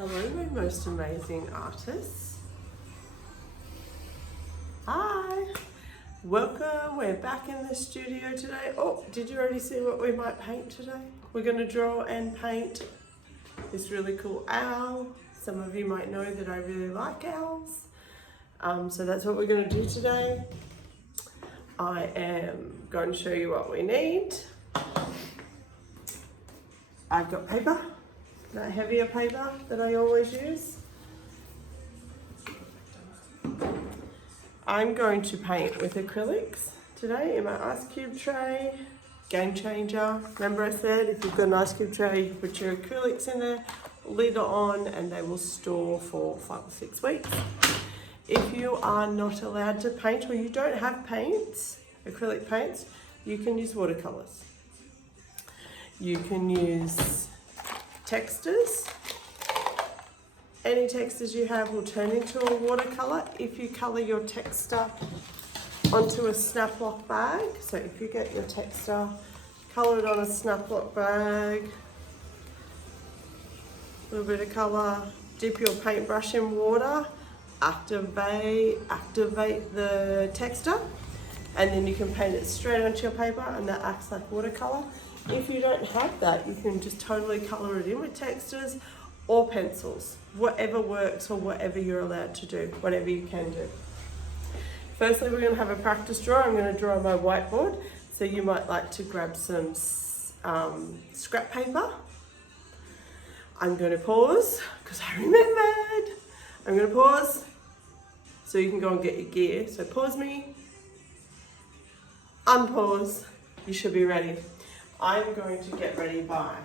Hello, my most amazing artists. Hi, welcome. We're back in the studio today. Oh, did you already see what we might paint today? We're going to draw and paint this really cool owl. Some of you might know that I really like owls. So that's what we're going to do today. I am going to show you what we need. I've got paper. That heavier paper that I always use. I'm going to paint with acrylics today in my ice cube tray. Game changer. Remember I said if you've got an ice cube tray, you put your acrylics in there, lid on, and they will store for 5 or 6 weeks. If you are not allowed to paint or you don't have paints, acrylic paints, you can use watercolors. You can use textures. Any textures you have will turn into a watercolor if you color your texture onto a snap lock bag. So if you get your texture, color it on a snap lock bag, a little bit of color, dip your paintbrush in water, activate the texture, and then you can paint it straight onto your paper and that acts like watercolor. If you don't have that, you can just totally colour it in with textures or pencils, whatever works or whatever you're allowed to do, whatever you can do. Firstly, we're going to have a practice draw. I'm going to draw on my whiteboard, so you might like to grab some scrap paper. I'm going to pause because I remembered. I'm going to pause so you can go and get your gear. So pause me, unpause, you should be ready. I'm going to get ready by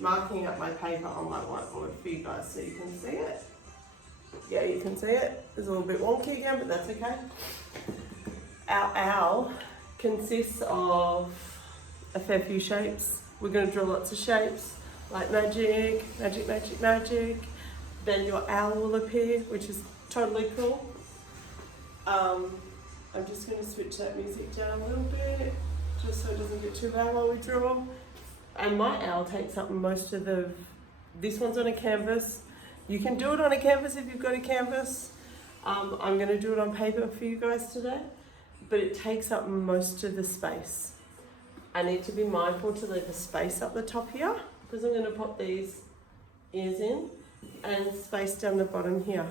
marking up my paper on my whiteboard for you guys so you can see it. Yeah, you can see it. It's a little bit wonky again, but that's okay. Our owl consists of a fair few shapes. We're going to draw lots of shapes, like magic. Then your owl will appear, which is totally cool. I'm just going to switch that music down a little bit, just so it doesn't get too loud while we draw. And my owl takes up most of this one's on a canvas. You can do it on a canvas if you've got a canvas. I'm going to do it on paper for you guys today, but it takes up most of the space. I need to be mindful to leave a space up the top here, because I'm going to put these ears in, and space down the bottom here,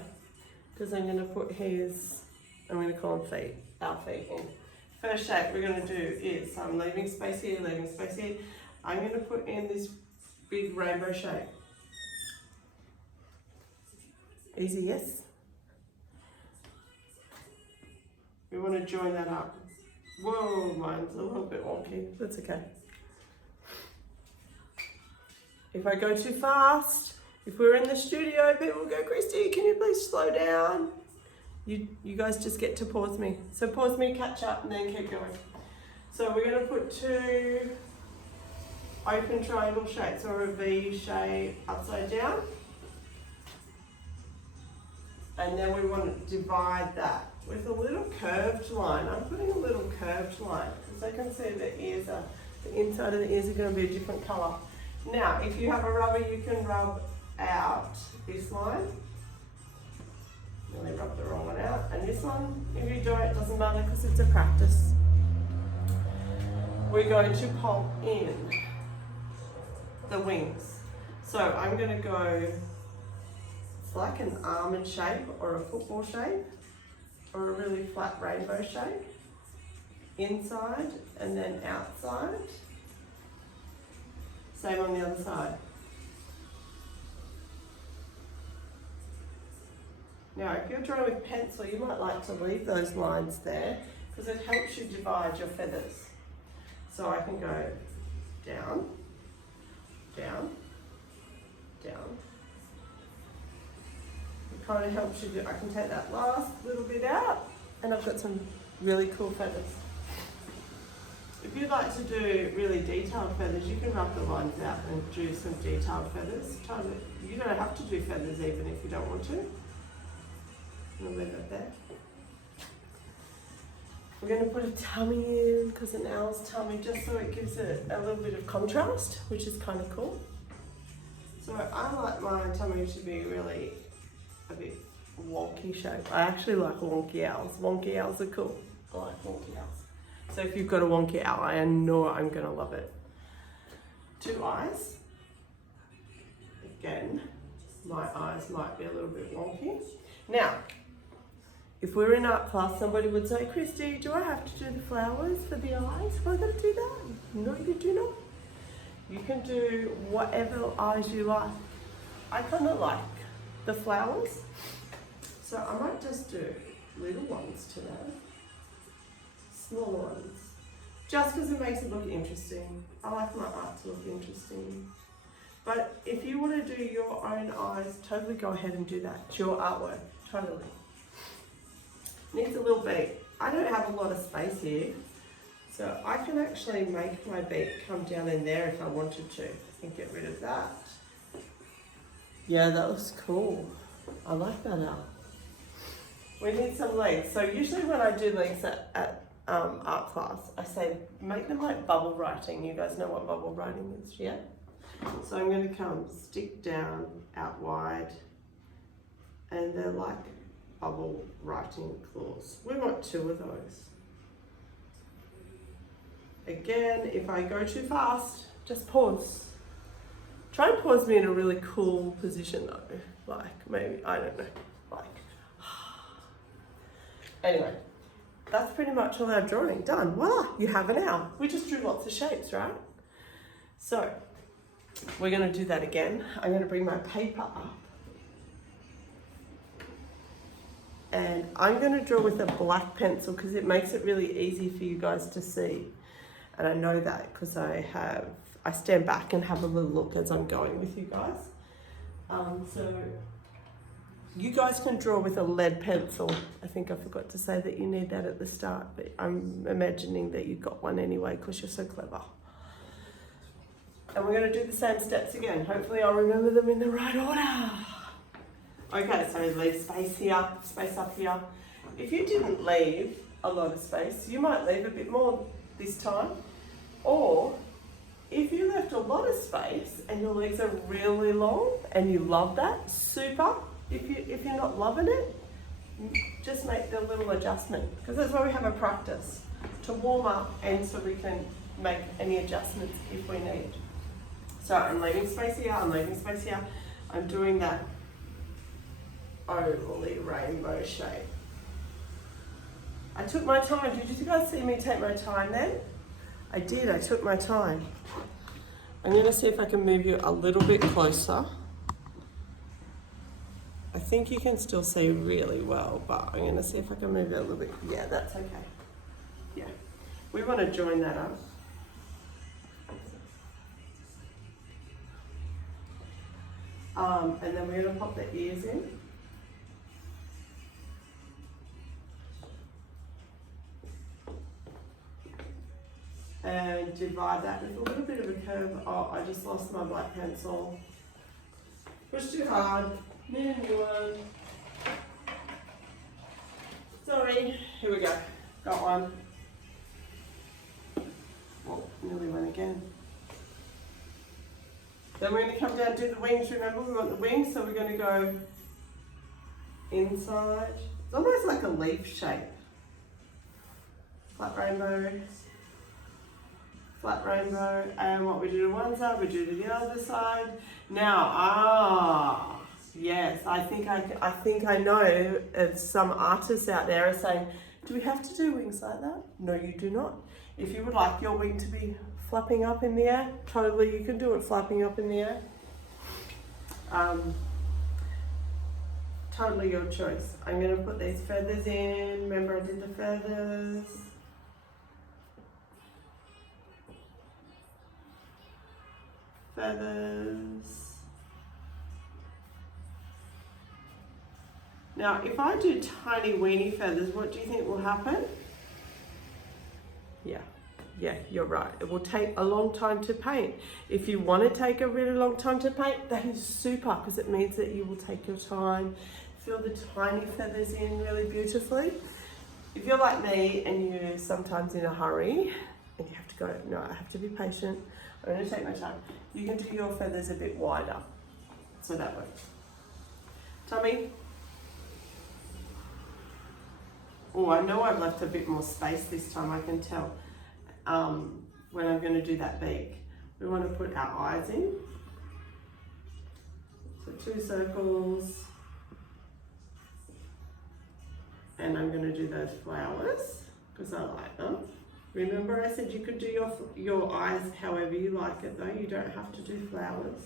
because I'm going to put his, I'm going to call them feet, our feet in. First shape we're going to do is, I'm leaving space here, I'm going to put in this big rainbow shape. Easy, yes? We want to join that up. Whoa, mine's a little bit wonky, that's okay. If I go too fast, if we're in the studio, people will go, Kristie, can you please slow down? You guys just get to pause me. So pause me, catch up, and then keep going. So we're going to put 2 open triangle shapes, or a V shape upside down. And then we want to divide that with a little curved line. I'm putting a little curved line because I can see the inside of the ears are going to be a different colour. Now, if you have a rubber, you can rub out this line. Really rub the wrong one out. And this one, if you don't, it doesn't matter because it's a practice. We're going to pop in the wings. So I'm going to go, it's like an almond shape or a football shape or a really flat rainbow shape. Inside and then outside. Same on the other side. Now, if you're drawing with pencil, you might like to leave those lines there because it helps you divide your feathers. So I can go down, down, down. It kind of helps you I can take that last little bit out and I've got some really cool feathers. If you'd like to do really detailed feathers, you can rub the lines out and do some detailed feathers. You don't have to do feathers even if you don't want to. We'll leave it there. We're going to put a tummy in because an owl's tummy, just so it gives it a little bit of contrast, which is kind of cool. So I like my tummy to be really a bit wonky shape. I actually like wonky owls. Wonky owls are cool. I like wonky owls. So if you've got a wonky owl, I know I'm gonna love it. 2 eyes. Again, my eyes might be a little bit wonky. Now, if we're in art class, somebody would say, Kristie, do I have to do the flowers for the eyes? Have I got to do that? No, you do not. You can do whatever eyes you like. I kind of like the flowers, so I might just do little ones today, smaller ones, just because it makes it look interesting. I like my art to look interesting. But if you want to do your own eyes, totally go ahead and do that. It's your artwork, totally. Needs a little beak. I don't have a lot of space here, so I can actually make my beak come down in there if I wanted to and get rid of that. Yeah, that looks cool. I like that art. We need some legs. So usually when I do legs at art class, I say make them like bubble writing. You guys know what bubble writing is, yeah? So I'm going to come stick down out wide, and they're like bubble writing claws. We want 2 of those. Again, if I go too fast, just pause. Try and pause me in a really cool position though. Like maybe, I don't know, like. Anyway, that's pretty much all our drawing done. Voila, you have an owl. We just drew lots of shapes, right? So, we're gonna do that again. I'm gonna bring my paper up. And I'm gonna draw with a black pencil because it makes it really easy for you guys to see. And I know that because I stand back and have a little look as I'm going with you guys. So you guys can draw with a lead pencil. I think I forgot to say that you need that at the start, but I'm imagining that you got one anyway because you're so clever. And we're going to do the same steps again. Hopefully I'll remember them in the right order. Okay, so leave space here, space up here. If you didn't leave a lot of space, you might leave a bit more this time. Or if you left a lot of space and your legs are really long and you love that, super. If you're not loving it, just make the little adjustment, because that's why we have a practice, to warm up and so we can make any adjustments if we need. So I'm leaving space here, I'm leaving space here. I'm doing that ovally rainbow shape. I took my time. Did you guys see me take my time then? I did, I took my time. I'm gonna see if I can move you a little bit closer. I think you can still see really well, but I'm gonna see if I can move it a little bit. Yeah, that's okay. Yeah, we want to join that up. And then we're gonna pop the ears in. And divide that with a little bit of a curve. Oh, I just lost my black pencil. Push too hard. New one. Sorry. Here we go. Got one. Oh, nearly went again. Then we're going to come down and do the wings. Remember, we want the wings, so we're going to go inside. It's almost like a leaf shape. Flat rainbow. Flat rainbow. And what we do to one side, we do to the other side. Now, yes, I think I know some artists out there are saying, do we have to do wings like that? No, you do not. If you would like your wing to be flapping up in the air, totally you can do it flapping up in the air. Totally your choice. I'm going to put these feathers in. Remember I did the feathers. Feathers. Now, if I do tiny weeny feathers, what do you think will happen? Yeah, you're right. It will take a long time to paint. If you want to take a really long time to paint, that is super, because it means that you will take your time, fill the tiny feathers in really beautifully. If you're like me and you're sometimes in a hurry and you have to go, no, I have to be patient. I'm going to take my time. You can do your feathers a bit wider. So that works. Tummy. Oh, I know I've left a bit more space this time, I can tell. When I'm going to do that beak. We want to put our eyes in. So 2 circles. And I'm going to do those flowers because I like them. Remember I said you could do your eyes however you like it though. You don't have to do flowers.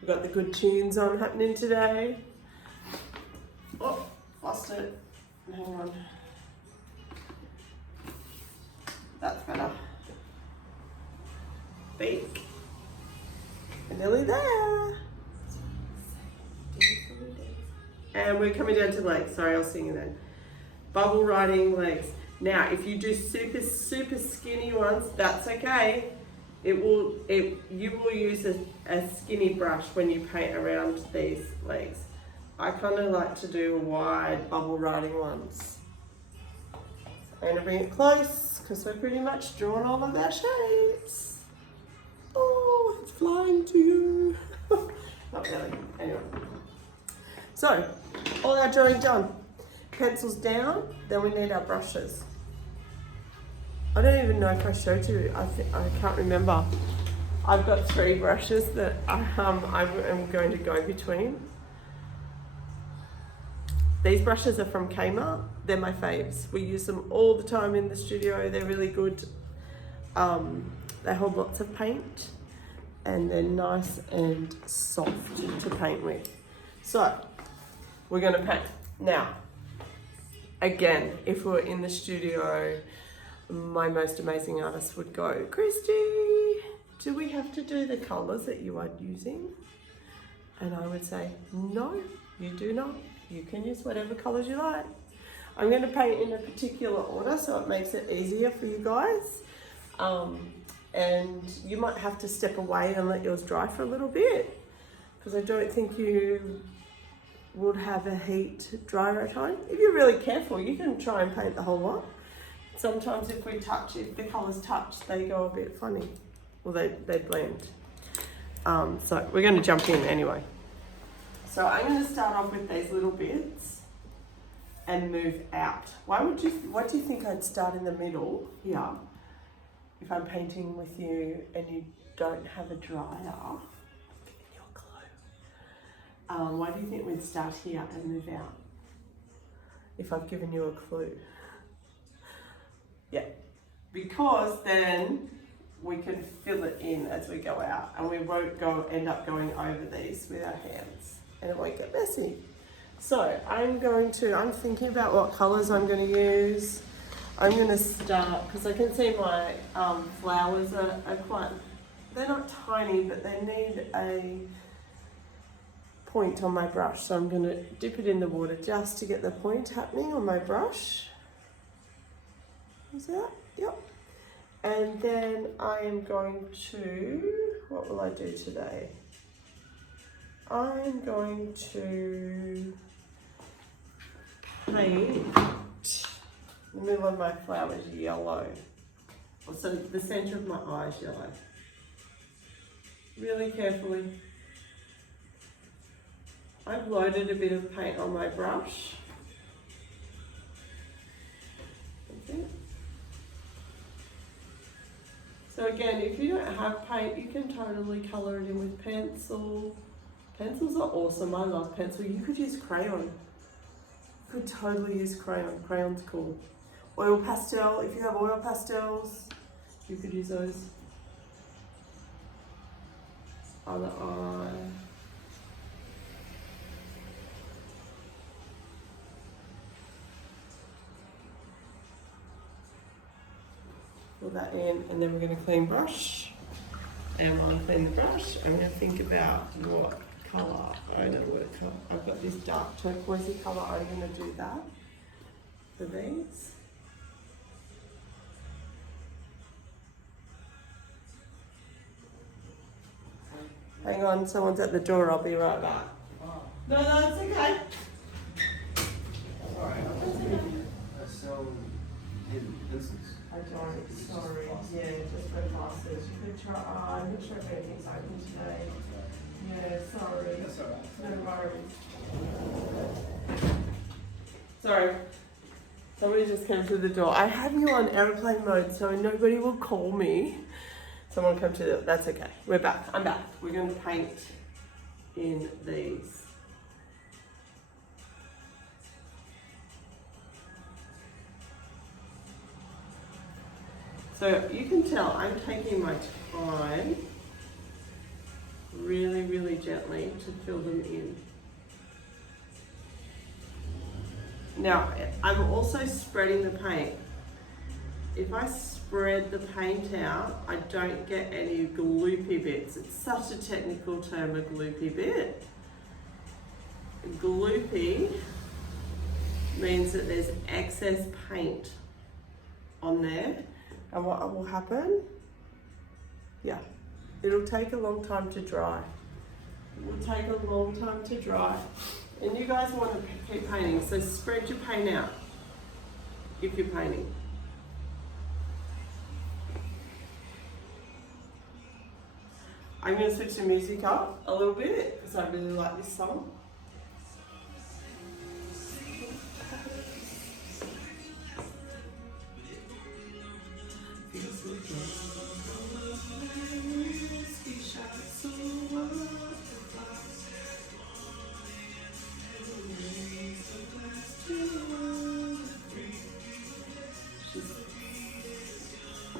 We've got the good tunes on happening today. Oh, lost it. Hang on. That's better. Beak. We're nearly there. And we're coming down to legs. Sorry, I was singing then. Bubble riding legs. Now, if you do super skinny ones, that's okay. You will use a skinny brush when you paint around these legs. I kind of like to do wide bubble riding ones. I'm going to bring it close because we're pretty much drawn all of our shapes. Oh, it's flying to you. Not really. Anyway. So, all our drawing done. Pencils down, then we need our brushes. I don't even know if I showed you. I can't remember. I've got 3 brushes that I am going to go between. These brushes are from Kmart. They're my faves. We use them all the time in the studio. They're really good. They hold lots of paint and they're nice and soft to paint with. So we're going to paint. Now, again, if we were in the studio, my most amazing artist would go, Kristie, do we have to do the colours that you are using? And I would say, no, you do not. You can use whatever colours you like. I'm going to paint in a particular order so it makes it easier for you guys. And you might have to step away and let yours dry for a little bit because I don't think you would have a heat dryer at home. If you're really careful, you can try and paint the whole lot. Sometimes if the colours touch, they go a bit funny. Or they blend. So we're going to jump in anyway. So I'm going to start off with these little bits and move out. What do you think I'd start in the middle here if I'm painting with you and you don't have a dryer? Why do you think we'd start here and move out? If I've given you a clue. Yeah, because then we can fill it in as we go out and we won't end up going over these with our hands and it won't get messy. So I'm thinking about what colours I'm going to use. I'm going to start, because I can see my flowers are quite, they're not tiny, but they need a point on my brush. So I'm going to dip it in the water just to get the point happening on my brush. Is that? Yep. And then I am going to, what will I do today? I'm going to paint the middle of my flowers yellow. So the centre of my eye is yellow. Really carefully. I've loaded a bit of paint on my brush. Okay. So again, if you don't have paint, you can totally colour it in with pencil. Pencils are awesome. I love pencil. You could use crayon. You could totally use crayon. Crayon's cool. Oil pastel. If you have oil pastels, you could use those. Other eye. Pull that in, and then we're going to clean brush. And while I clean the brush, I'm going to think about what colour I'm going to work on. I've got this dark turquoisey colour. I'm going to do that for these. Hang on, someone's at the door. I'll be right back. No, it's okay. Alright, I sell pencils. I don't, sorry. Yeah, just for classes. You could try, I'm not sure if anything's open today. Yeah, sorry. That's alright. No worries. Sorry. Somebody just came through the door. I have you on airplane mode so nobody will call me. Someone come to the, that's okay. We're back. I'm back. We're going to paint in these. So you can tell I'm taking my time really, really gently to fill them in. Now, I'm also spreading the paint. If I spread the paint out, I don't get any gloopy bits. It's such a technical term, a gloopy bit. Gloopy means that there's excess paint on there. And what will happen? Yeah, it'll take a long time to dry. It will take a long time to dry. And you guys want to keep painting, so spread your paint out if you're painting. I'm going to switch the music up a little bit because I really like this song.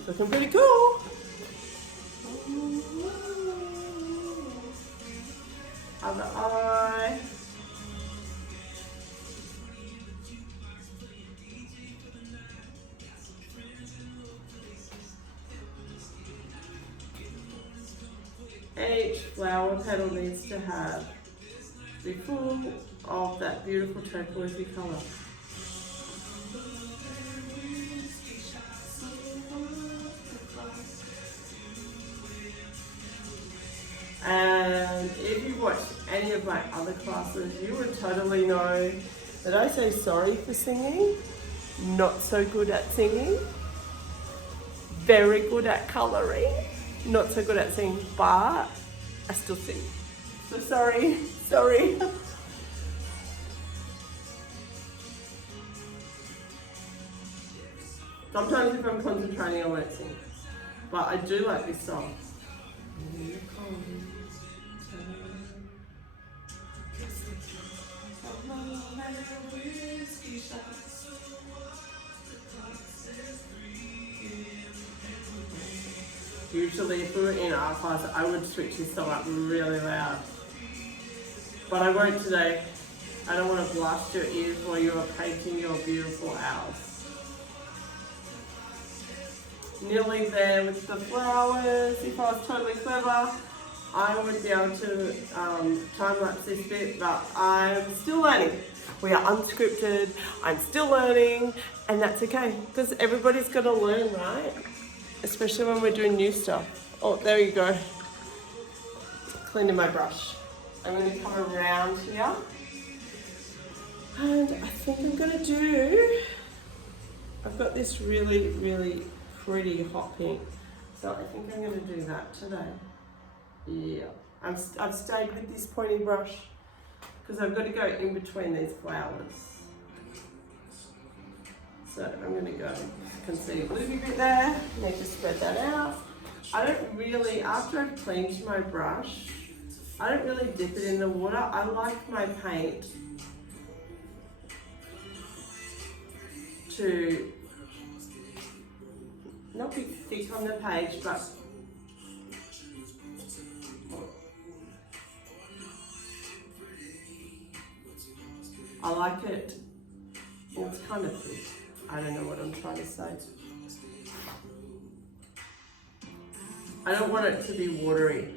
Looking pretty cool. Other eye. Each flower petal needs to be full of that beautiful turquoisey colour. And if you watched any of my other classes, you would totally know that I say sorry for singing, not so good at singing, very good at colouring, not so good at singing, but I still sing. So sorry. Sometimes if I'm concentrating, I won't sing. But I do like this song. Usually if we were in art class, I would switch this song up really loud. But I won't today. I don't want to blast your ears while you are painting your beautiful owls. Nearly there with the flowers. If I was totally clever, I would be able to time-lapse this bit, but I'm still learning. We are unscripted, I'm still learning, and that's okay, because everybody's got to learn, right? Especially when we're doing new stuff. Oh, there you go. Cleaning my brush. I'm going to come around here. And I think I'm going to do... I've got this really, really pretty hot pink. So I think I'm going to do that today. Yeah. I've stayed with this pointy brush because I've got to go in between these flowers. So I'm going to go, you can see a little bit there, need to spread that out. I don't really, after I've cleaned my brush, I don't really dip it in the water. I like my paint to not be thick on the page, but I like it, well, it's kind of thick. I don't know what I'm trying to say. I don't want it to be watery.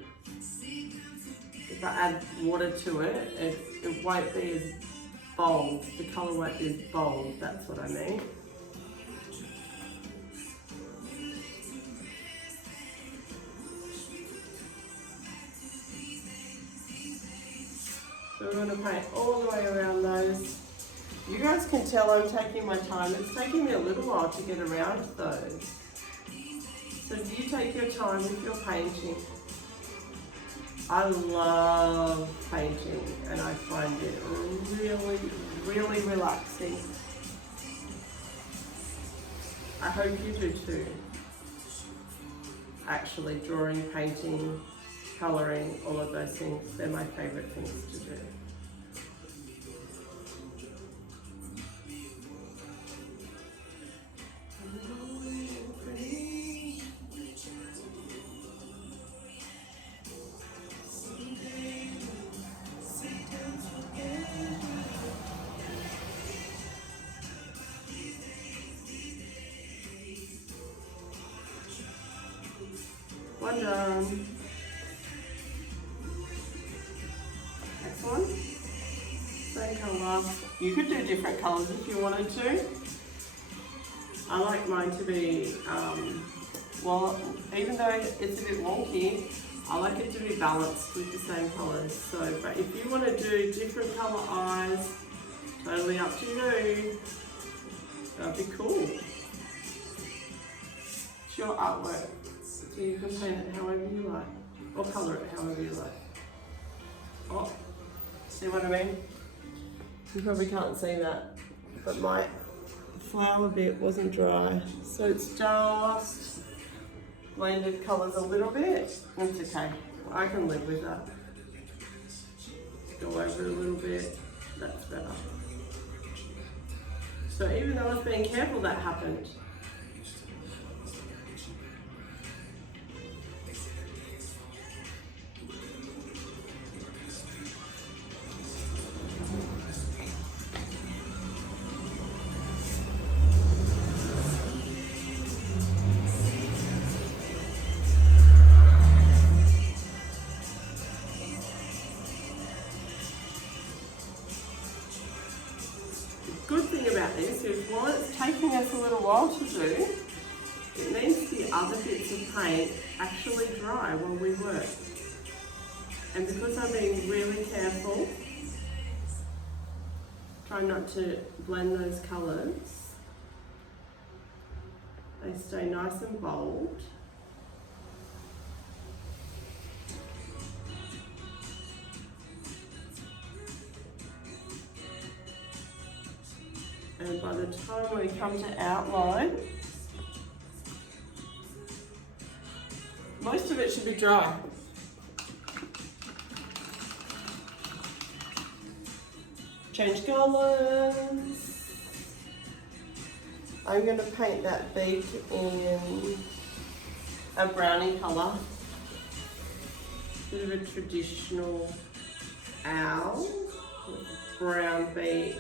If I add water to it, it won't be as bold. The colour won't be as bold, that's what I mean. So we're going to paint all the way around those. You guys can tell I'm taking my time. It's taking me a little while to get around those. So you take your time with your painting. I love painting and I find it really, really relaxing. I hope you do too. Actually, drawing, painting, colouring, all of those things, they're my favourite things to do. One done. Next one. Same colour. You could do different colours if you wanted to. I like mine to be, well, even though it's a bit wonky, I like it to be balanced with the same colours. So, but if you want to do different colour eyes, totally up to you. That'd be cool. It's your artwork. So you can paint it however you like, or colour it however you like. Oh, see what I mean? You probably can't see that, but my flower bit wasn't dry, so it's just blended colours a little bit. It's okay, I can live with that. Go over it a little bit, that's better. So even though I was being careful, that happened. Good thing about this is while it's taking us a little while to do, it means the other bits of paint actually dry while we work. And because I'm being really careful, try not to blend those colours, they stay nice and bold. And by the time we come to outline, most of it should be dry. Change colours. I'm going to paint that beak in a brownie colour. Bit of a traditional owl with a brown beak.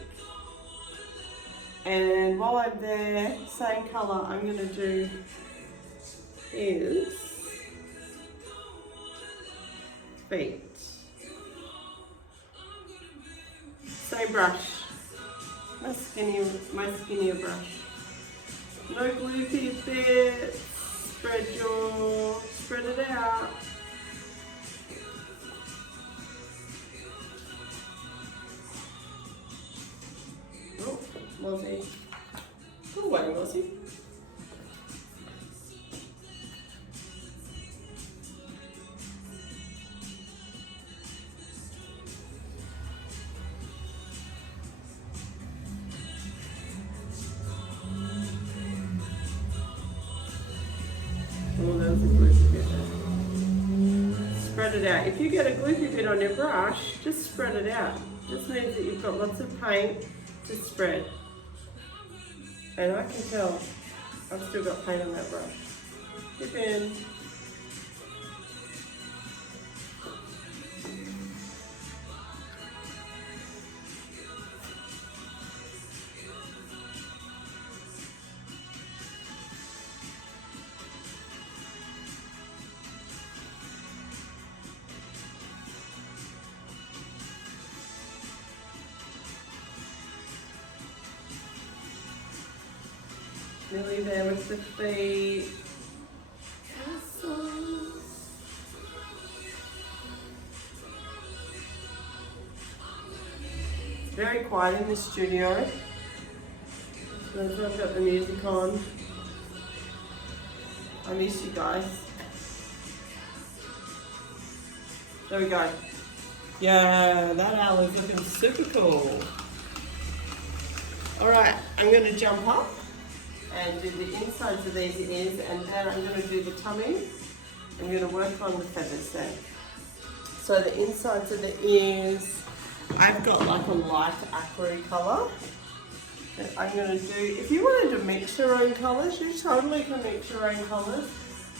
And while I'm there, same colour I'm going to do is feet. Same brush, my skinnier brush. No gloopy bits, spread it out. Oh, Mozzie. Go away, Mozzie. Oh, that was a gloopy bit there. Spread it out. If you get a gloopy bit on your brush, just spread it out. This means that you've got lots of paint to spread. And I can tell I've still got paint on that brush. Dip in. Nearly there with the feet. Castles. very quiet in the studio. So I've got the music on. I miss you guys. There we go. Yeah, that owl is looking super cool. Alright, I'm going to jump up and do the insides of these ears, and then I'm going to do the tummy. I'm going to work on the feathers then. So the insides of the ears, I've got like a light aqua colour that I'm going to do. If you wanted to mix your own colours, you totally can mix your own colours.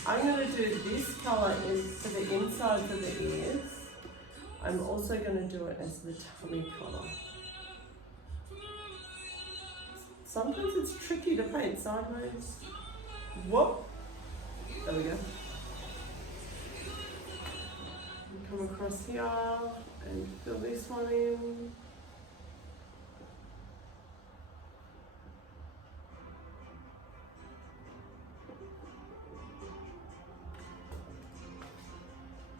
I'm going to do this colour for the insides of the ears. I'm also going to do it as the tummy colour. Sometimes it's tricky to paint sideways. Whoop! There we go. Come across here and fill this one in.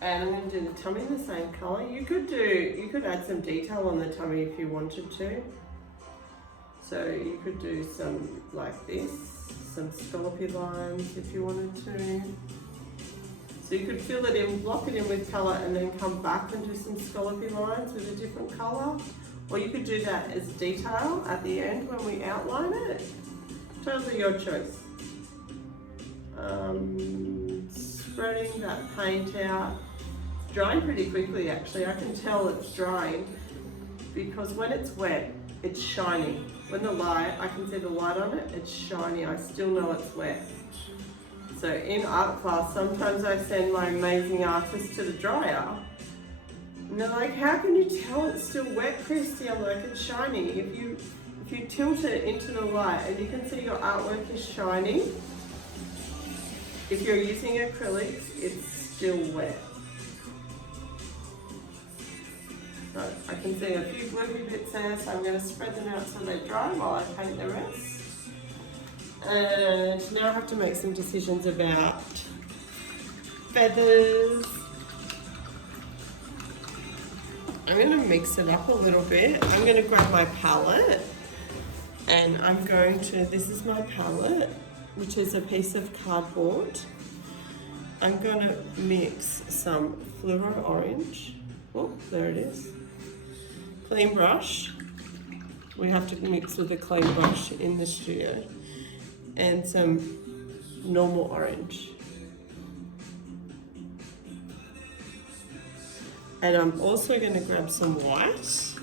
And I'm going to do the tummy the same colour. You could add some detail on the tummy if you wanted to. So you could do some like this, some scallopy lines if you wanted to. So you could fill it in, block it in with colour, and then come back and do some scallopy lines with a different colour. Or you could do that as detail at the end when we outline it. Totally your choice. Spreading that paint out. It's drying pretty quickly actually. I can tell it's drying because when it's wet, it's shiny. When I can see the light on it, it's shiny. I still know it's wet. So in art class, sometimes I send my amazing artists to the dryer. And they're like, how can you tell it's still wet, Kristie? I'm like, it's shiny. If you tilt it into the light and you can see your artwork is shiny, if you're using acrylics, it's still wet. So I can see a few gloopy bits there, so I'm going to spread them out so they dry while I paint the rest. And now I have to make some decisions about feathers. I'm going to mix it up a little bit. I'm going to grab my palette and I'm going to, this is my palette, which is a piece of cardboard. I'm going to mix some fluoro orange. Oh, there it is. Clean brush. We have to mix with a clean brush in the studio. And some normal orange. And I'm also going to grab some white.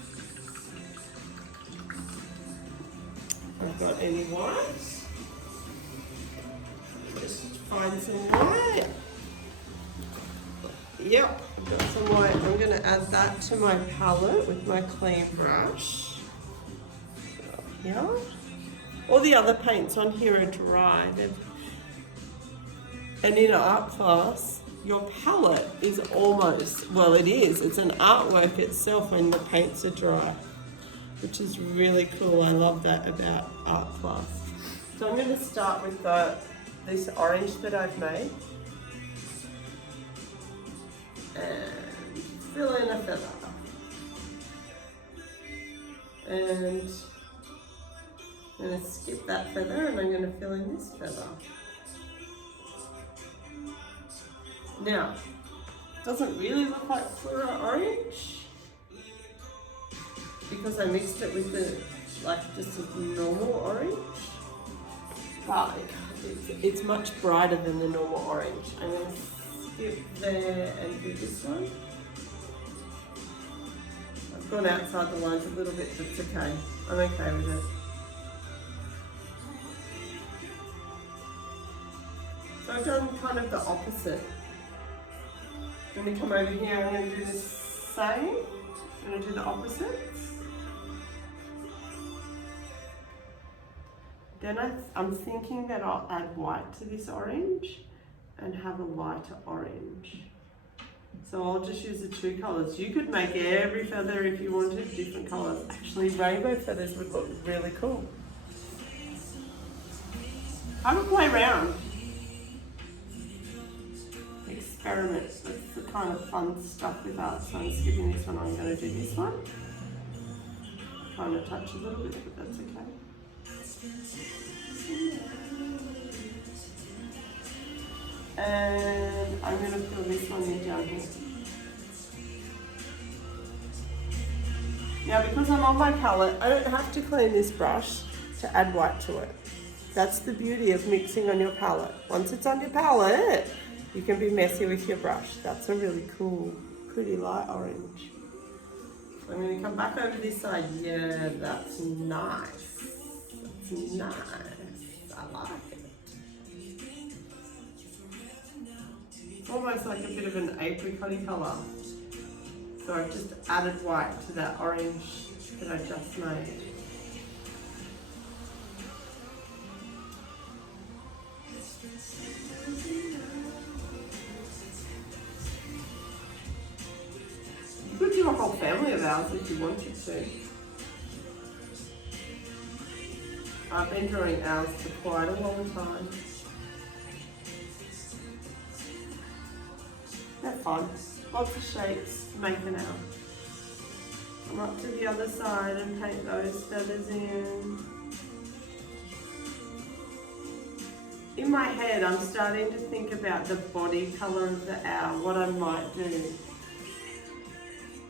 I've got any white. Just find some white. Yep, I've got some white. I'm going to add that to my palette with my clean brush. Yeah. All the other paints on here are dry. And in art class, your palette is almost, well it is, it's an artwork itself when the paints are dry, which is really cool. I love that about art class. So I'm going to start with this orange that I've made. And fill in a feather. And I'm going to skip that feather and I'm going to fill in this feather. Now, it doesn't really look like fluoro orange because I mixed it with just a normal orange, but it's much brighter than the normal orange. I'm going to skip there and do this one. I've gone outside the lines a little bit, but it's okay. I'm okay with it. So I've done kind of the opposite. I'm going to come over here, I'm going to do the same. I'm going to do the opposite. Then I'm thinking that I'll add white to this orange and have a lighter orange. So I'll just use the two colours. You could make every feather if you wanted different colours. Actually, rainbow feathers would look really cool. Have a play around. Experiment. That's the kind of fun stuff with art. So I'm skipping this one. I'm going to do this one. kind of touch a little bit, but that's okay. And I'm going to fill this one in down here. Now, because I'm on my palette, I don't have to clean this brush to add white to it. That's the beauty of mixing on your palette. Once it's on your palette, you can be messy with your brush. That's a really cool, pretty light orange. I'm going to come back over this side. Yeah, that's nice. That's nice. I like it. It's almost like a bit of an apricot-y colour. So I've just added white to that orange that I just made. You could do a whole family of ours if you wanted to. I've been drawing owls for quite a long time. They're fun. Lots of shapes to make an owl. Come up to the other side and paint those feathers in. In my head, I'm starting to think about the body colour of the owl, what I might do.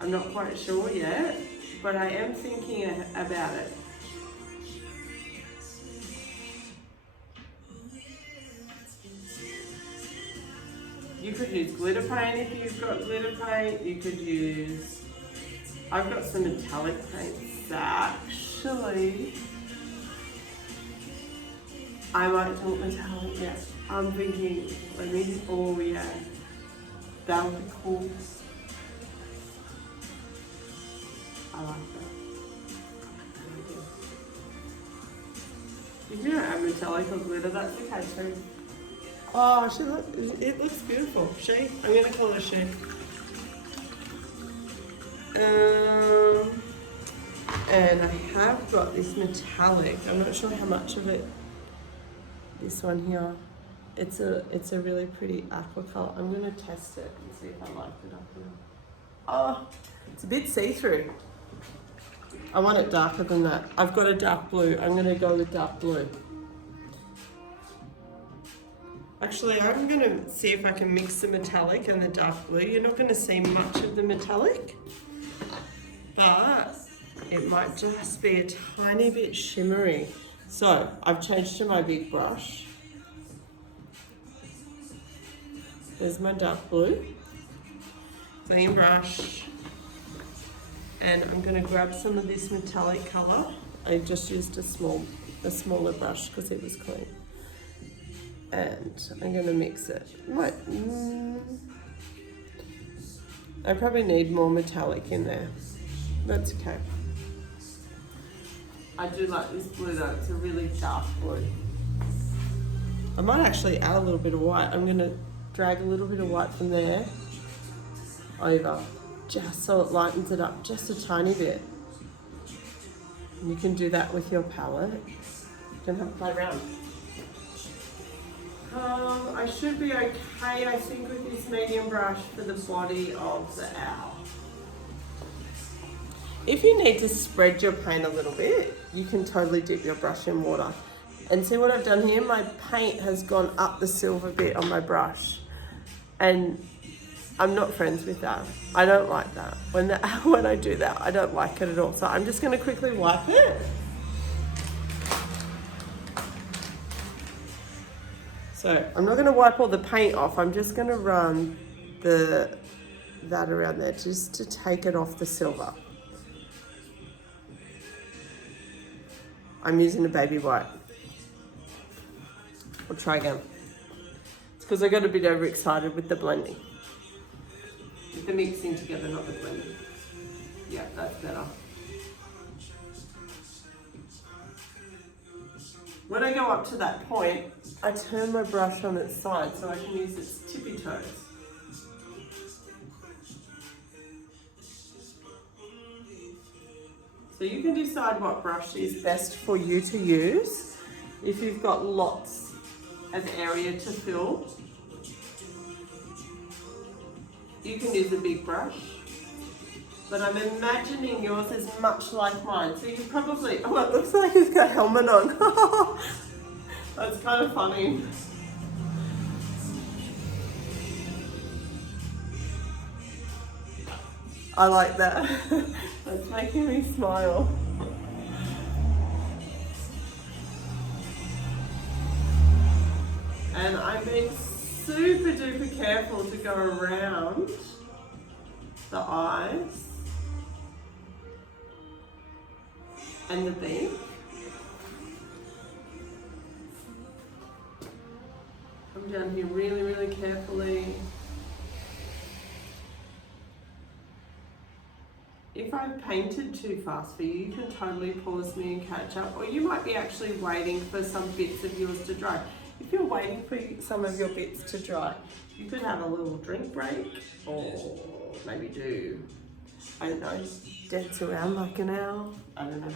I'm not quite sure yet, but I am thinking about it. You could use glitter paint if you've got glitter paint. You could use, I've got some metallic paints actually. I might do it metallic, yeah. I'm thinking, oh yeah, that would be cool. I like that. You can add metallic or glitter, that's okay too. Oh, it looks beautiful. She, I'm going to call her She. And I have got this metallic. I'm not sure how much of it. This one here. It's a really pretty aqua color. I'm going to test it and see if I like it up here. Oh, it's a bit see-through. I want it darker than that. I've got a dark blue. I'm going to go with dark blue. Actually, I'm going to see if I can mix the metallic and the dark blue. You're not going to see much of the metallic, but it might just be a tiny bit shimmery. So I've changed to my big brush. There's my dark blue, clean brush, and I'm going to grab some of this metallic colour. I just used a smaller brush because it was clean. And I'm going to mix it. I probably need more metallic in there. That's okay. I do like this blue though. It's a really dark blue. I might actually add a little bit of white. I'm going to drag a little bit of white from there over, just so it lightens it up just a tiny bit. And you can do that with your palette. You can have a play around. I should be okay, I think, with this medium brush for the body of the owl. If you need to spread your paint a little bit, you can totally dip your brush in water. And see what I've done here? My paint has gone up the silver bit on my brush. And I'm not friends with that. I don't like that. When I do that, I don't like it at all. So I'm just going to quickly wipe it. So I'm not going to wipe all the paint off. I'm just going to run that around there just to take it off the silver. I'm using a baby white. We'll try again. It's because I got a bit overexcited with the blending. With the mixing together, not the blending. Yeah, that's better. When I go up to that point, I turn my brush on its side so I can use its tippy toes. So you can decide what brush is best for you to use. If you've got lots of area to fill, you can use a big brush. but I'm imagining yours is much like mine. So you probably, oh, it looks like he's got a helmet on. That's kind of funny. I like that. That's making me smile. And I'm being super duper careful to go around the eyes and the beak. Come down here really, really carefully. If I've painted too fast for you, you can totally pause me and catch up, or you might be actually waiting for some bits of yours to dry. If you're waiting for some of your bits to dry, you could have a little drink break, or maybe do, I don't know, dance around like an owl. I don't know.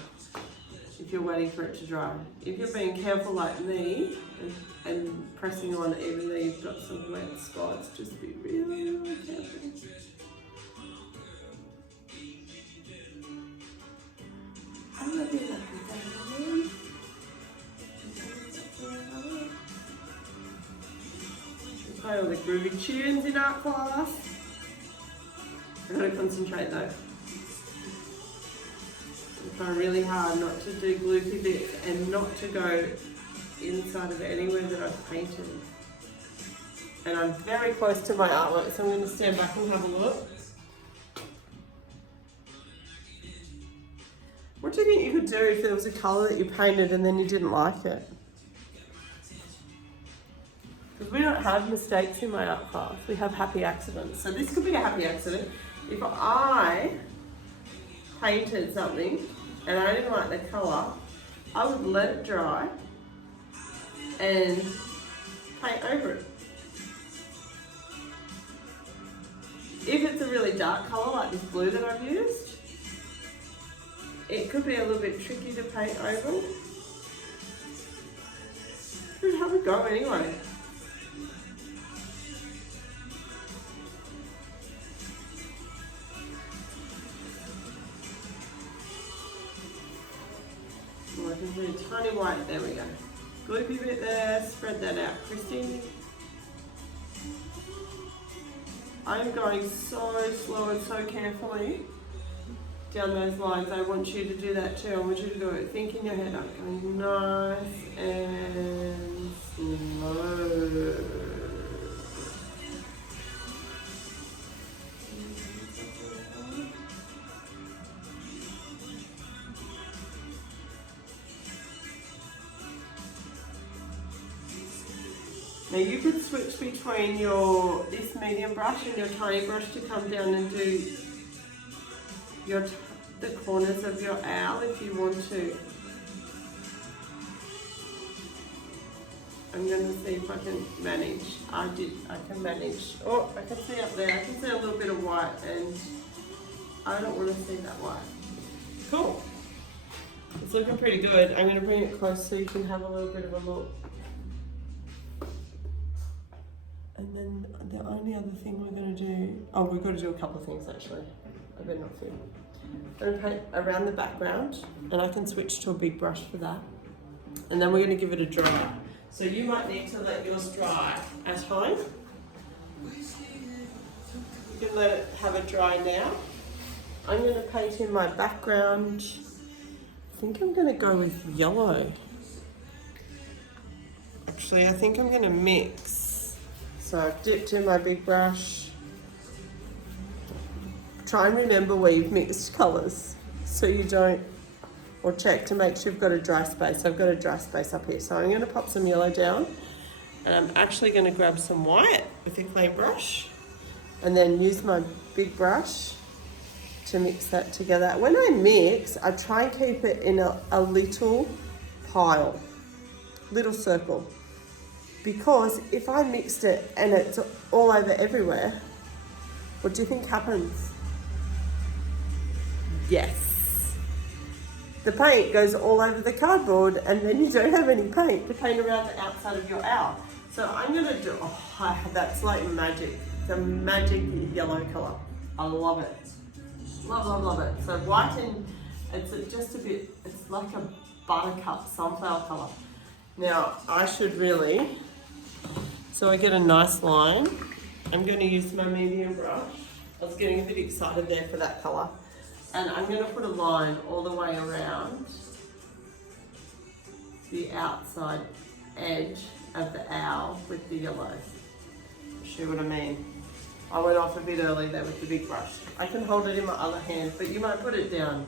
If you're waiting for it to dry. If you're being careful like me and pressing on even though you've got some wet spots, just be really, really careful. I love you like that. We play all the groovy tunes in art class. I've got to concentrate though. I'm trying really hard not to do gloopy bits and not to go inside of anywhere that I've painted. And I'm very close to my artwork, so I'm going to stand back and have a look. What do you think you could do if there was a colour that you painted and then you didn't like it? Because we don't have mistakes in my art class, we have happy accidents. So this could be a happy accident. If I painted something and I didn't like the colour, I would let it dry and paint over it. If it's a really dark colour like this blue that I've used, it could be a little bit tricky to paint over. Just have a go anyway. Oh, I can do a tiny white, there we go. Gloopy bit there, spread that out, Kristie. I'm going so slow and so carefully down those lines. I want you to do that too. I want you to go, think in your head, I'm going nice and slow. Now you could switch between this medium brush and your tiny brush to come down and do the corners of your owl if you want to. I'm going to see if I can manage. I can manage. Oh, I can see up there. I can see a little bit of white and I don't want to see that white. Cool. It's looking pretty good. I'm going to bring it close so you can have a little bit of a look. And then the only other thing we're going to do, oh, we've got to do a couple of things actually. I better not film. I'm going to paint around the background and I can switch to a big brush for that. And then we're going to give it a dry. So you might need to let yours dry at home. You can let it have a dry now. I'm going to paint in my background. I think I'm going to go with yellow. Actually, I think I'm going to mix. So I've dipped in my big brush. Try and remember where you've mixed colours so you don't, or check to make sure you've got a dry space. I've got a dry space up here. So I'm going to pop some yellow down and I'm actually going to grab some white with a clean brush and then use my big brush to mix that together. When I mix, I try and keep it in a little pile, little circle. Because if I mixed it and it's all over everywhere, what do you think happens? Yes. The paint goes all over the cardboard and then you don't have any paint to paint around the outside of your owl. So I'm gonna do, that's like magic. It's a magic yellow color. I love it. Love it. So white and it's just a bit, it's like a buttercup sunflower colour. Now I should really, so I get a nice line. I'm going to use my medium brush. I was getting a bit excited there for that colour. And I'm going to put a line all the way around the outside edge of the owl with the yellow. See what I mean? I went off a bit early there with the big brush. I can hold it in my other hand, but you might put it down.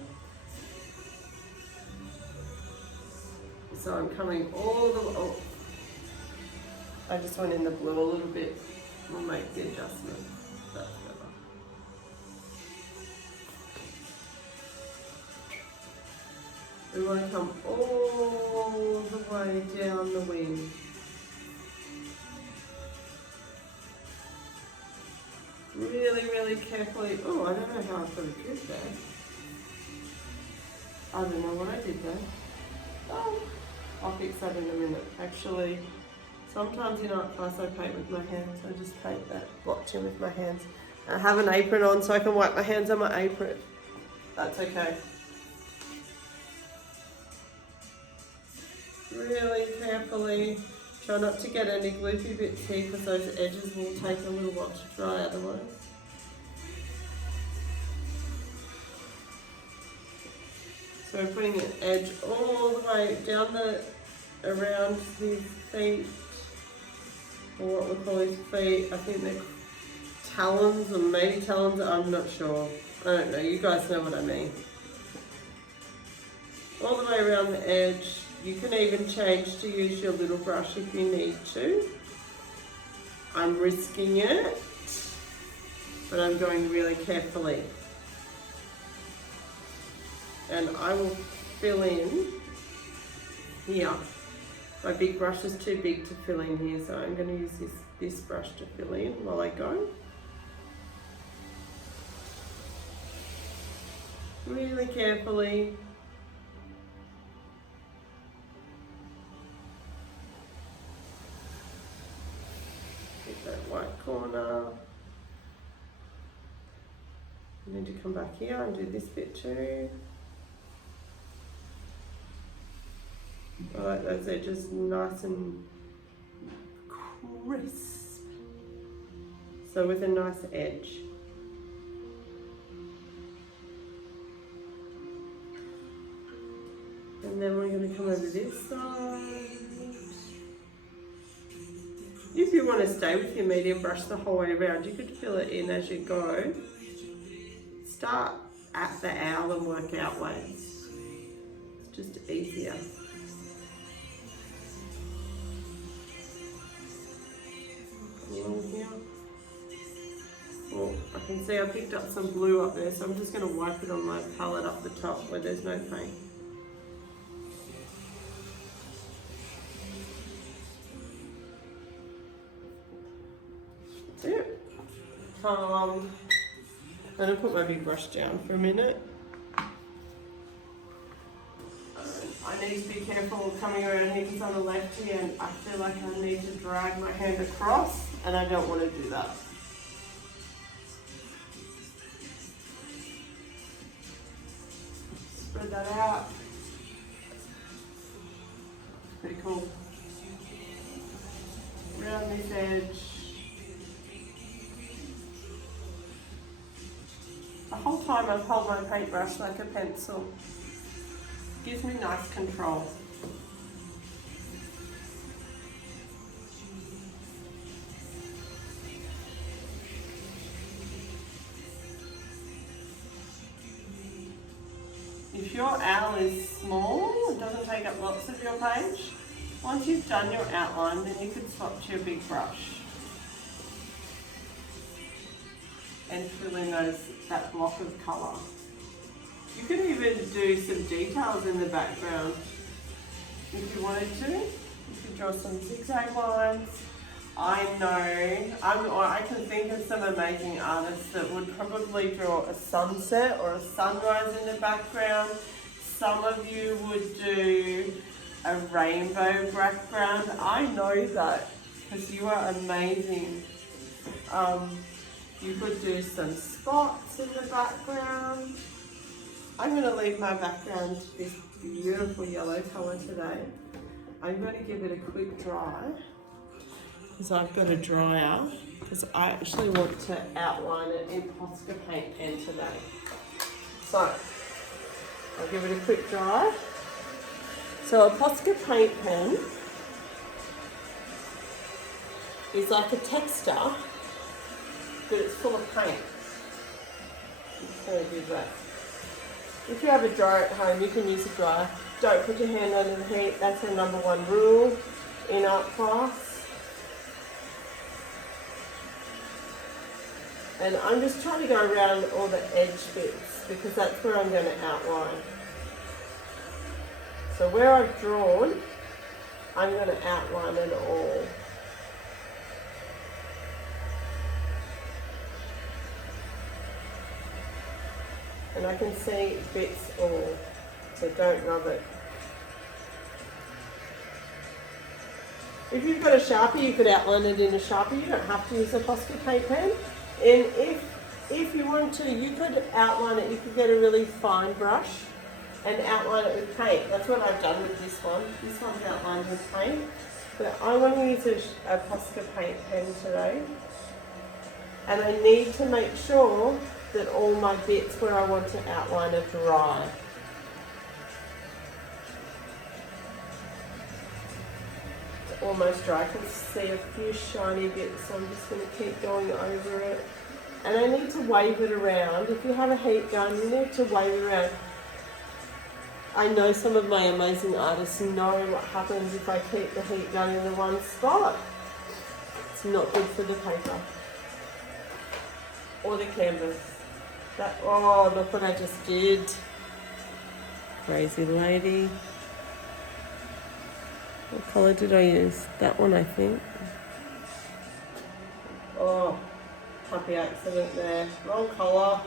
So I'm coming all the way, oh, I just went in the blue a little bit. We'll make the adjustment. That's better. We want to come all the way down the wing. Really carefully. Oh, I don't know how I put a drip there. I don't know what I did there. Oh, I'll fix that in a minute. Actually, sometimes in art class I paint with my hands. I just paint that blotch in with my hands. I have an apron on so I can wipe my hands on my apron. That's okay. Really carefully. Try not to get any gloopy bits here because those edges will take a little while to dry otherwise. So we're putting an edge all the way down around his feet, or what we call his feet. I think they're talons or maybe talons, I'm not sure. I don't know, you guys know what I mean. All the way around the edge. You can even change to use your little brush if you need to. I'm risking it, but I'm going really carefully. And I will fill in here. My big brush is too big to fill in here, so I'm going to use this brush to fill in while I go. Really carefully. That white corner. I need to come back here and do this bit too. I like those edges nice and crisp. So with a nice edge. And then we're going to come over this side. If you want to stay with your medium brush the whole way around, you could fill it in as you go. Start at the owl and work outwards. It's just easier. Along here. Oh, I can see I picked up some blue up there, so I'm just going to wipe it on my palette up the top where there's no paint. I'm going to put my big brush down for a minute. I need to be careful coming around here because on the left hand I feel like I need to drag my hand across and I don't want to do that. Spread that out. Pretty cool. Around this edge. The whole time I've held my paintbrush like a pencil. Gives me nice control. If your owl is small, it doesn't take up lots of your page, once you've done your outline, then you can swap to your big brush and fill in that block of colour. You could even do some details in the background if you wanted to. You could draw some zigzag lines. I can think of some amazing artists that would probably draw a sunset or a sunrise in the background. Some of you would do a rainbow background. I know that because you are amazing. You could do some spots in the background. I'm going to leave my background this beautiful yellow colour today. I'm going to give it a quick dry because I've got a dryer because I actually want to outline it in Posca paint pen today. So I'll give it a quick dry. So a Posca paint pen is like a texter, but it's full of paint. I'm just going to do that. If you have a dryer at home, you can use a dryer. Don't put your hand under the heat. That's our #1 rule in art class. And I'm just trying to go around all the edge bits because that's where I'm going to outline. So where I've drawn, I'm going to outline it all. And I can see bits all, so don't rub it. If you've got a Sharpie, you could outline it in a Sharpie. You don't have to use a Posca paint pen. And if you want to, you could outline it. You could get a really fine brush and outline it with paint. That's what I've done with this one. This one's outlined with paint. But I want to use a Posca paint pen today. And I need to make sure that all my bits where I want to outline are dry. It's almost dry. I can see a few shiny bits, so I'm just going to keep going over it. And I need to wave it around. If you have a heat gun, you need to wave it around. I know some of my amazing artists know what happens if I keep the heat gun in the one spot. It's not good for the paper or the canvas. Oh, look what I just did. Crazy lady. What colour did I use? That one, I think. Oh, happy accident there. Wrong colour.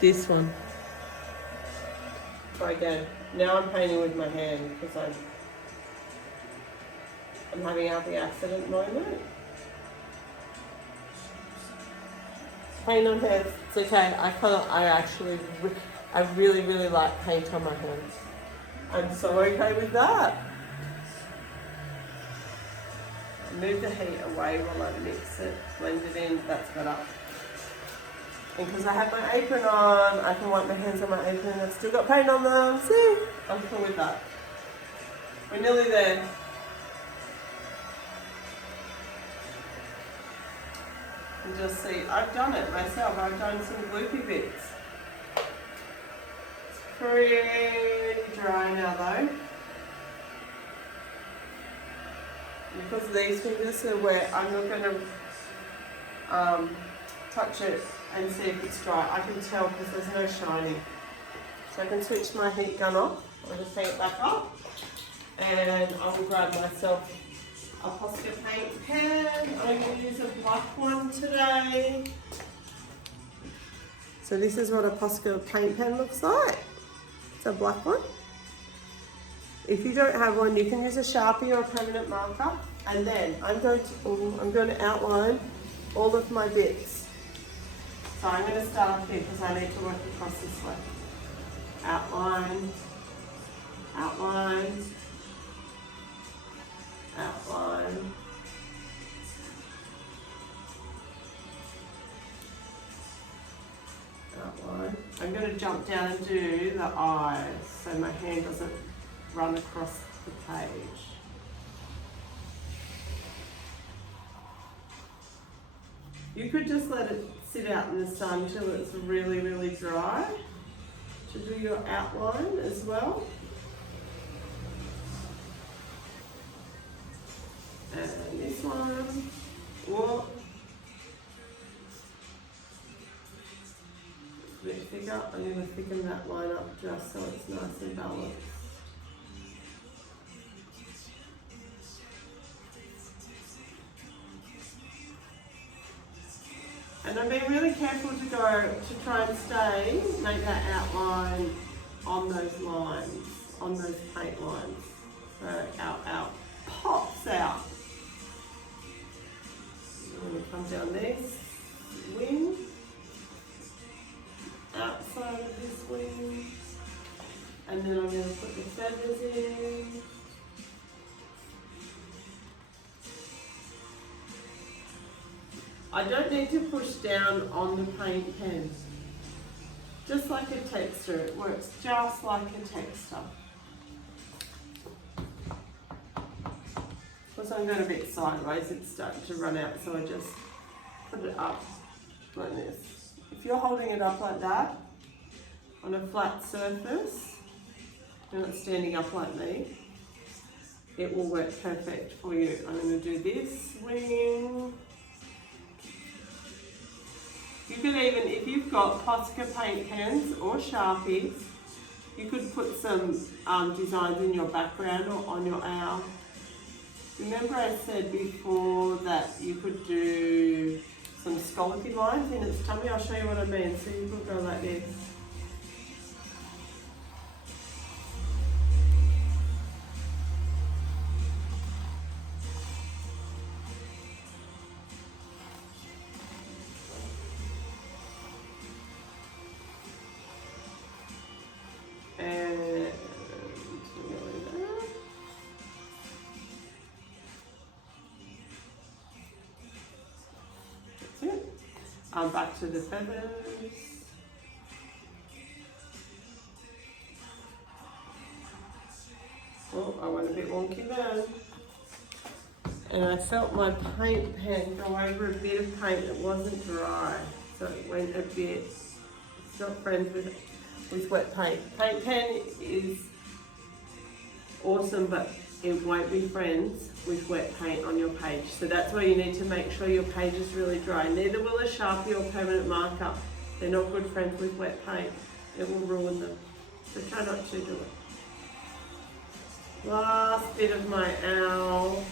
This one. Try again. Now I'm painting with my hand because I'm having a happy accident moment. Paint on hands, it's okay. I really, really like paint on my hands. I'm so okay with that. Move the heat away while I mix it, blend it in, that's better. And because I have my apron on, I can wipe my hands on my apron. I've still got paint on them. See? I'm cool with that. We're nearly there. And just see, I've done it myself. I've done some gloopy bits. It's pretty dry now though. Because these fingers are wet, I'm not going to touch it and see if it's dry. I can tell because there's no shining. So I can switch my heat gun off. I'll just hang it back up. And I will grab myself a Posca paint pen. I'm going to use a black one today. So this is what a Posca paint pen looks like. It's a black one. If you don't have one, you can use a Sharpie or a permanent marker. And then I'm going to outline all of my bits. So I'm going to start up here because I need to work across this way. Outline, outline, outline. Outline. I'm going to jump down and do the eyes so my hand doesn't run across the page. You could just let it sit out in the sun till it's really, really dry to do your outline as well. And this one, whoa, a bit thicker. I'm going to thicken that line up just so it's nice and balanced. And I'm being really careful to try and make that outline on those lines, on those paint lines. So out pops out. I'm going to come down this wing, outside of this wing, and then I'm going to put the feathers in. I don't need to push down on the paint pen. Just like a texture, it works just like a texture. Because I'm going a bit sideways, it's starting to run out, so I just put it up like this. If you're holding it up like that, on a flat surface, you're not standing up like me, it will work perfect for you. I'm going to do this wing. You could even, if you've got Posca paint pens or Sharpies, you could put some designs in your background or on your owl. Remember I said before that you could do some scallopy lines in its tummy? I'll show you what I mean. So you could go like this. Back to the feathers. Oh, I went a bit wonky there. And I felt my paint pen go over a bit of paint that wasn't dry. So it went a bit, it's not friends with wet paint. Paint pen is awesome, but it won't be friends with wet paint on your page. So that's why you need to make sure your page is really dry. Neither will a Sharpie or permanent marker. They're not good friends with wet paint. It will ruin them. So try not to do it. Last bit of my owl.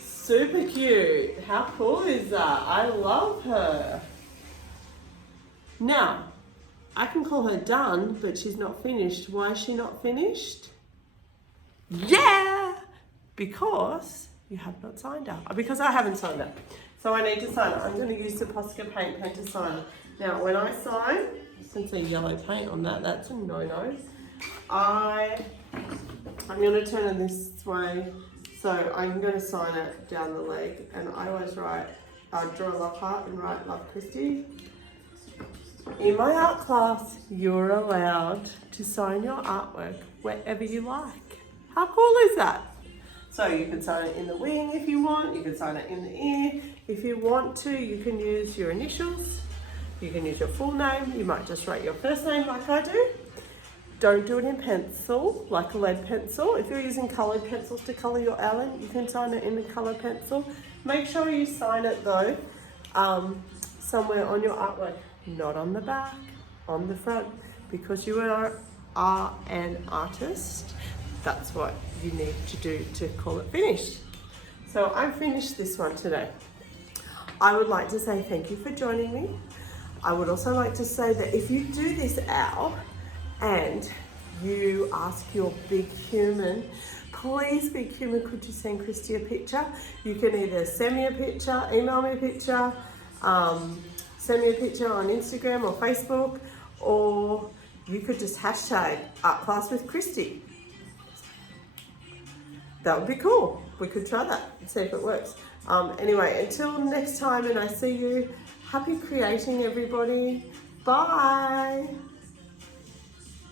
Super cute. How cool is that? I love her. Now, I can call her done, but she's not finished. Why is she not finished? Yeah, because you have not signed up. Because I haven't signed up. So I need to sign it. I'm going to use the Posca paint pen to sign it. Now, when I sign, you can see yellow paint on that. That's a no-no. I'm going to turn it this way. So I'm going to sign it down the leg. And I always write, draw a love heart and write love Kristie. In my art class, you're allowed to sign your artwork wherever you like. How cool is that? So you can sign it in the wing if you want, you can sign it in the ear. If you want to, you can use your initials, you can use your full name, you might just write your first name like I do. Don't do it in pencil, like a lead pencil. If you're using coloured pencils to colour your owl, you can sign it in the colour pencil. Make sure you sign it though, somewhere on your artwork, not on the back, on the front, because you are an artist. That's what you need to do to call it finished. So I finished this one today. I would like to say thank you for joining me. I would also like to say that if you do this owl and you ask your big human, please big human, could you send Kristie a picture? You can either send me a picture, email me a picture, send me a picture on Instagram or Facebook, or you could just hashtag Art Class with Kristie. That would be cool. We could try that and see if it works. Anyway, until next time and I see you, happy creating everybody. Bye.